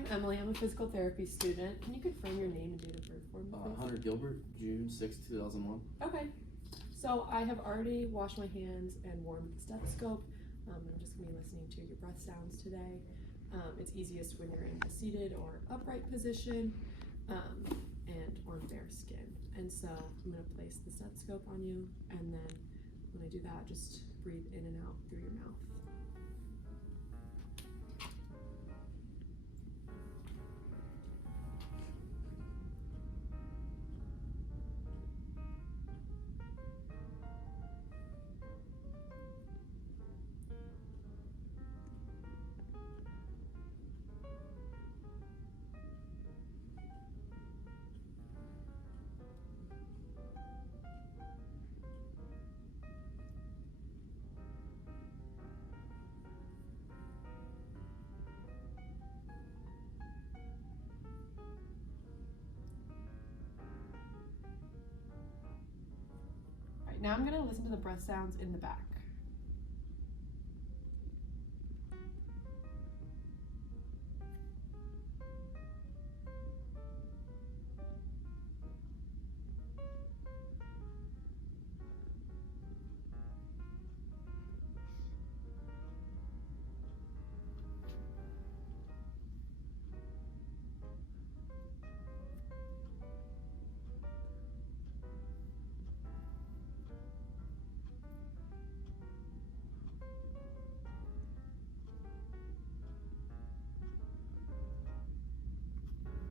I'm Emily. I'm a physical therapy student. Can you confirm your name and date of birth for me, please? Hunter Gilbert, June 6, 2001. Okay. So I have already washed my hands and warmed the stethoscope. I'm just going to be listening to your breath sounds today. It's easiest when you're in a seated or upright position and on bare skin. And so I'm going to place the stethoscope on you, and then when I do that, just breathe in and out through your mouth. Now I'm going to listen to the breath sounds in the back.